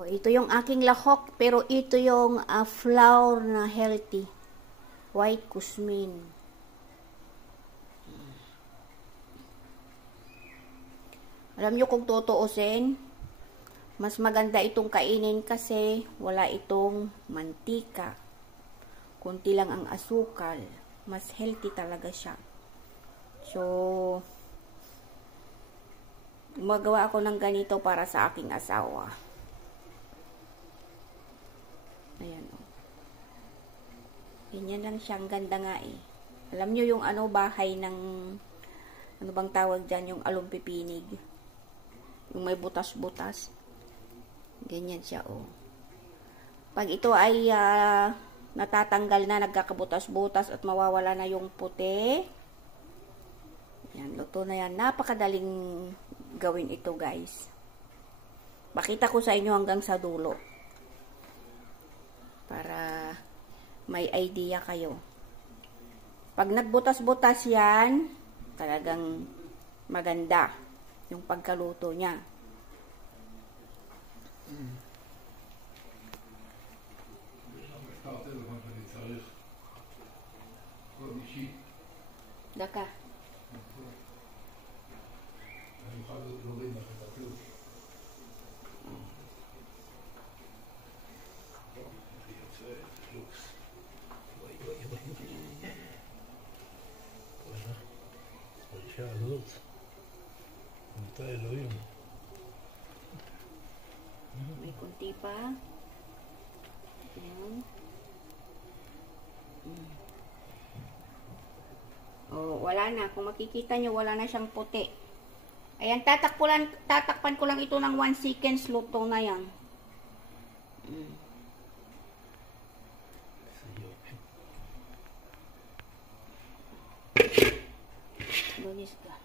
Ito yung aking lahok, pero ito yung flour na healthy. White kusmin. Alam nyo kung tutuusin, mas maganda itong kainin kasi wala itong mantika. Kunti lang ang asukal. Mas healthy talaga siya. So, gumagawa ako ng ganito para sa aking asawa. Ayan o. Ganyan lang siya. Ang ganda nga eh. Alam nyo yung bahay ng, ano bang tawag dyan, yung alumpipinig. Yung may butas-butas. Ganyan siya o. Pag ito ay natatanggal na, nagkakabutas-butas at mawawala na yung puti. Yan, luto na yan. Napakadaling gawin ito guys. Pakita ko sa inyo hanggang sa dulo. Para may idea kayo. Pag nagbutas-butas yan, talagang maganda yung pagkaluto niya. Daka. May kunti pa. Ayan. Oh, wala na. Kung makikita nyo, wala na siyang puti. Ayan, tatakpan ko lang ito ng 1 seconds. Luto na yan. Lunis ka.